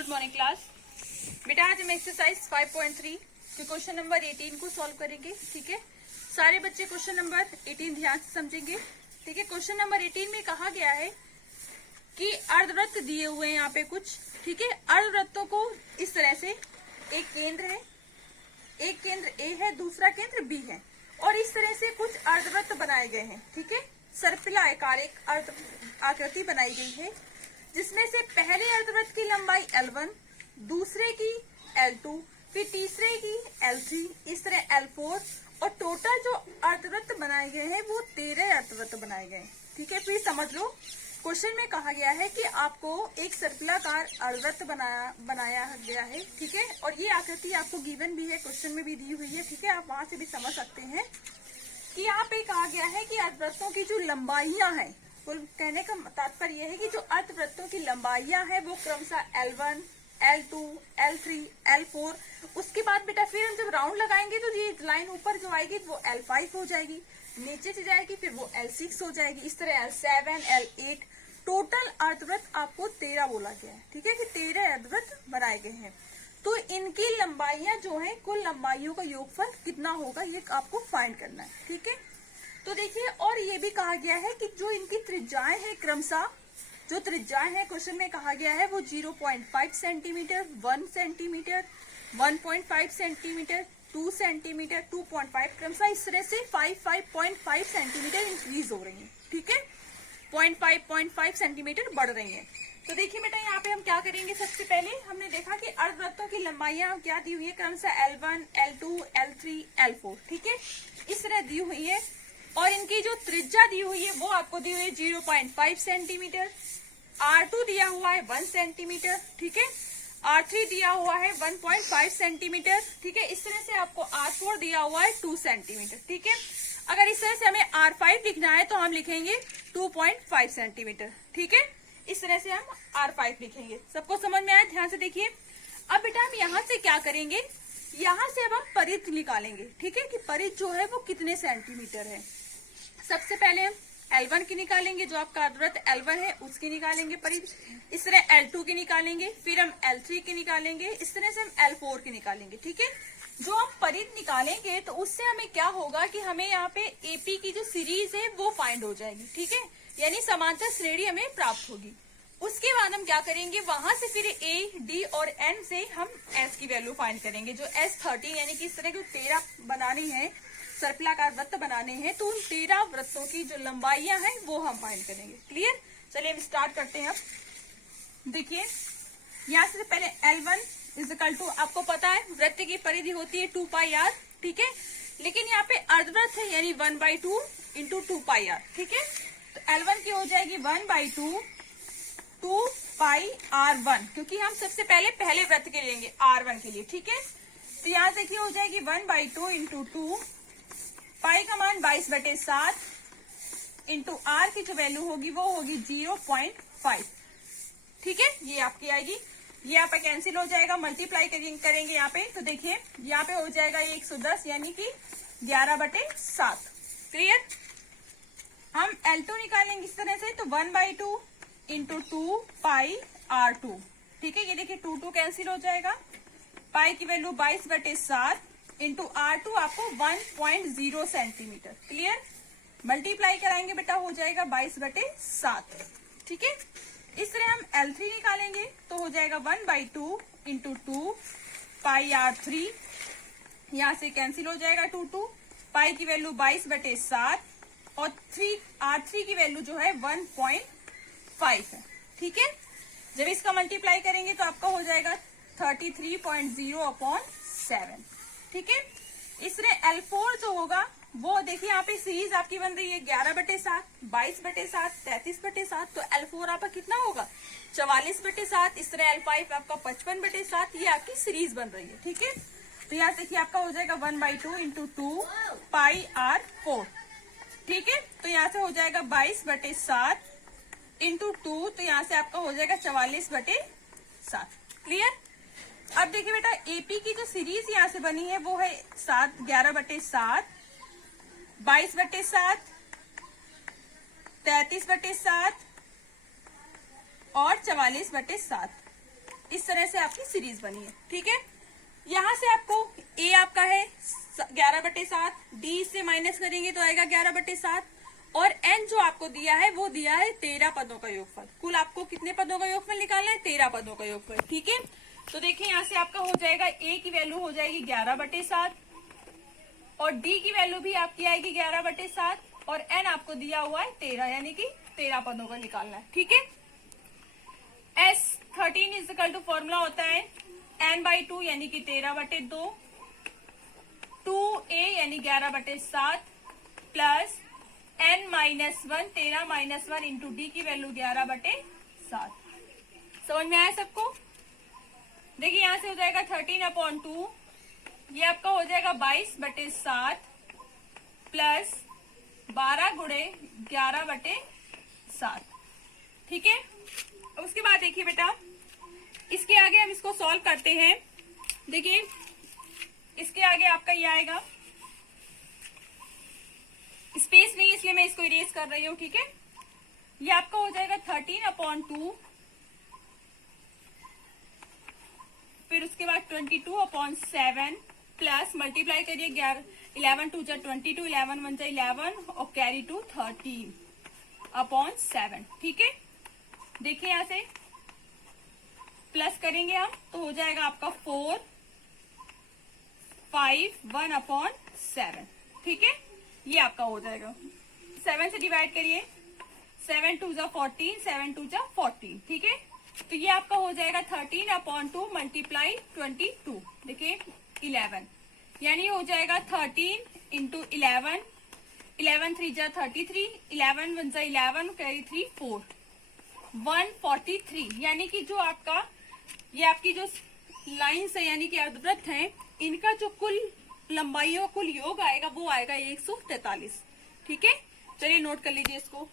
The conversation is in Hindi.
Good morning class. बेटा आज हम एक्सरसाइज 5.3 के क्वेश्चन नंबर 18 को सॉल्व करेंगे। ठीक है, सारे बच्चे क्वेश्चन नंबर 18 ध्यान से समझेंगे। ठीक है, क्वेश्चन नंबर 18 में कहा गया है कि अर्धवृत्त दिए हुए हैं यहाँ पे कुछ। ठीक है, अर्धवृत्तों को इस तरह से एक केंद्र है, एक केंद्र ए है, दूसरा केंद्र बी है और इस तरह से कुछ अर्धवृत्त बनाए गए हैं। ठीक है, सर्पिला आकार एक आकृति बनाई गई है जिसमें से पहले अर्धवृत्त की लंबाई L1, दूसरे की L2, फिर तीसरे की L3, इस तरह L4 और टोटल जो अर्धवृत्त बनाए गए हैं वो 13 अर्धवृत्त बनाए गए हैं। ठीक है, फिर समझ लो क्वेश्चन में कहा गया है कि आपको एक सर्पिलाकार अर्धवृत्त बनाया गया है। ठीक है, और ये आकृति आपको गिवन भी है, क्वेश्चन में भी दी हुई है। ठीक है, आप वहां से भी समझ सकते हैं कि यहाँ पे कहा गया है कि अर्धवृत्तों की जो लंबाइयां हैं, कुल कहने का तात्पर्य यह है कि जो अर्धवृत्तों की लंबाइयां हैं वो क्रमशः L1, L2, L3, L4, उसके बाद बेटा फिर हम जब राउंड लगाएंगे तो ये लाइन ऊपर जो आएगी वो L5 हो जाएगी, नीचे से जाएगी फिर वो L6 हो जाएगी, इस तरह L7, L8, टोटल अर्धवृत्त आपको 13 बोला गया है। ठीक है, कि 13 अर्धवृत्त बनाए गए हैं। तो इनकी लंबाइयां जो है, कुल लंबाइयों का योगफल कितना होगा ये आपको फाइंड करना है। ठीक है, तो देखिए, और ये भी कहा गया है कि जो इनकी त्रिज्याएं हैं, क्रमशः जो त्रिज्याएं हैं क्वेश्चन में कहा गया है वो 0.5 सेंटीमीटर, 1 सेंटीमीटर, 1.5 सेंटीमीटर, 2 सेंटीमीटर, 2.5, क्रमशः इस तरह से 5.5 सेंटीमीटर इंक्रीज हो रही है। ठीक है, 0.5 सेंटीमीटर बढ़ रही है। तो देखिए बेटा, यहाँ पे हम क्या करेंगे, सबसे पहले हमने देखा कि अर्धवृत्तों की लंबाइयां क्या दी हुई है, क्रमशः L1, L2, L3, L4। ठीक है, इस तरह दी हुई है और इनकी जो त्रिज्या दी हुई है वो आपको दी हुई है 0.5 सेंटीमीटर, R2 दिया हुआ है 1 सेंटीमीटर। ठीक है, R3 दिया हुआ है 1.5 सेंटीमीटर। ठीक है, इस तरह से आपको R4 दिया हुआ है 2 सेंटीमीटर। ठीक है, अगर इस तरह से हमें R5 लिखना है तो हम लिखेंगे 2.5 सेंटीमीटर। ठीक है, इस तरह से हम R5 लिखेंगे। सबको समझ में आया? ध्यान से देखिए। अब बेटा हम यहाँ से क्या करेंगे, यहाँ से अब हम परिध निकालेंगे। ठीक है, कि परिध जो है वो कितने सेंटीमीटर है। सबसे पहले हम L1 की निकालेंगे, जो आपका अर्धवृत्त L1 है उसकी निकालेंगे परिध, इस तरह L2 की निकालेंगे, फिर हम L3 की निकालेंगे, इस तरह से हम L4 की निकालेंगे। ठीक है, जो हम परिध निकालेंगे तो उससे हमें क्या होगा कि हमें यहाँ पे AP की जो सीरीज है वो फाइंड हो जाएगी। ठीक है, यानी समांतर श्रेणी हमें प्राप्त होगी। उसके बाद हम क्या करेंगे, वहां से फिर A, D और N से हम S की वैल्यू फाइंड करेंगे। जो S13 यानी कि इस तरह की 13 बनानी है, सर्पिलाकार वृत्त बनाने हैं, तो उन 13 वृत्तों की जो लंबाइयां हैं वो हम फाइंड करेंगे। क्लियर? चलिए हम स्टार्ट करते हैं। अब देखिए, यहाँ से पहले L1 इक्वल टू, आपको पता है वृत्त की परिधि होती है 2πr। ठीक है, लेकिन यहाँ पे अर्धवृत्त है यानी 1/2 इंटू 2πr। ठीक है, तो L1 की हो जाएगी 1/2 2πr1, क्योंकि हम सबसे पहले वृत्त के लेंगे R1 के लिए। ठीक है, तो यहाँ देखिए हो जाएगी 1/2 इंटू 2, पाई का मान 22/7 इंटू R की जो वैल्यू होगी वो होगी 0.5। ठीक है, ये आपकी आएगी, ये यहाँ पे कैंसिल हो जाएगा, मल्टीप्लाई करेंगे यहाँ पे, तो देखिए यहाँ पे हो जाएगा 110 यानी कि 11/7। क्लियर? हम L2 निकालेंगे इस तरह से, तो 1/2 इंटू 2πr2। ठीक है, ये देखिए 2 कैंसिल हो जाएगा, पाई की वैल्यू 22/7 इंटू R2 आपको 1.0 सेंटीमीटर। क्लियर? मल्टीप्लाई कराएंगे बेटा, हो जाएगा 22/7। ठीक है, इस तरह हम L3 निकालेंगे तो हो जाएगा 1/2 इंटू 2πr3, यहाँ से कैंसिल हो जाएगा 2, पाई की वैल्यू 22/7 और R3 की वैल्यू जो है 1.5 है। ठीक है, जब इसका मल्टीप्लाई करेंगे तो आपका हो जाएगा 33.0/7। ठीक है, इस तरह L4 जो होगा वो देखिए यहाँ पे सीरीज आपकी बन रही है 11/7, 22/7, 33/7, तो L4 आपका कितना होगा 44/7। इस तरह L5 आपका 55/7, ये आपकी सीरीज बन रही है। ठीक है, तो यहाँ देखिए आपका हो जाएगा 1/2 इंटू 2πr4। ठीक है, तो यहाँ से हो जाएगा 22/7 इंटू 2, तो यहाँ से आपका हो जाएगा 44/7। क्लियर? अब देखिए बेटा, AP की जो सीरीज यहाँ से बनी है वो है 11/7, 22/7, 33/7 और 44/7। इस तरह से आपकी सीरीज बनी है। ठीक है, यहां से आपको ए आपका है 11/7, डी से माइनस करेंगे तो आएगा 11/7, और एन जो आपको दिया है वो दिया है 13 पदों का योगफल। कुल आपको कितने पदों का योगफल निकालना है? 13 पदों का योगफल। ठीक है, तो देखिए यहां से आपका हो जाएगा ए की वैल्यू हो जाएगी 11/7, और डी की वैल्यू भी आपकी आएगी 11/7, और एन आपको दिया हुआ है 13, यानी कि 13 पदों का निकालना है। ठीक है, S13 is equal to formula होता है n/2 यानी कि 13/2, 2a यानी 11/7 प्लस n-1, 13-1 इंटू डी की वैल्यू 11/7। समझ में आया सबको? देखिए यहां से हो जाएगा 13/2, ये आपका हो जाएगा 22/7 प्लस 12 गुणे 11/7। ठीक है, अब उसके बाद देखिए बेटा, इसके आगे हम इसको सॉल्व करते हैं। देखिए इसके आगे आपका ये आएगा, स्पेस नहीं इसलिए मैं इसको इरेज कर रही हूं। ठीक है, ये आपका हो जाएगा 13/2, फिर उसके बाद 22/7 प्लस मल्टीप्लाई करिए 11 2 जा 22, 11 1 जा 11 और कैरी टू 13/7। ठीक है, देखिए यहां से प्लस करेंगे हम तो हो जाएगा आपका 4 5 1/7। ठीक है, ये आपका हो जाएगा। 7 से डिवाइड करिए, 7 2 जा 14, 7 2 जा 14। ठीक है, तो ये आपका हो जाएगा 13/2 मल्टीप्लाई 22, देखिए 11, यानी हो जाएगा 13 इंटू 11, 11 3 जा 33, 11 1 जा 11 कैरी 3 4, 143, यानी कि जो आपका ये आपकी जो लाइन्स है यानी कि अर्धवृत्त है, इनका जो कुल लंबाई और कुल योग आएगा वो आएगा 143। ठीक है, चलिए नोट कर लीजिए इसको।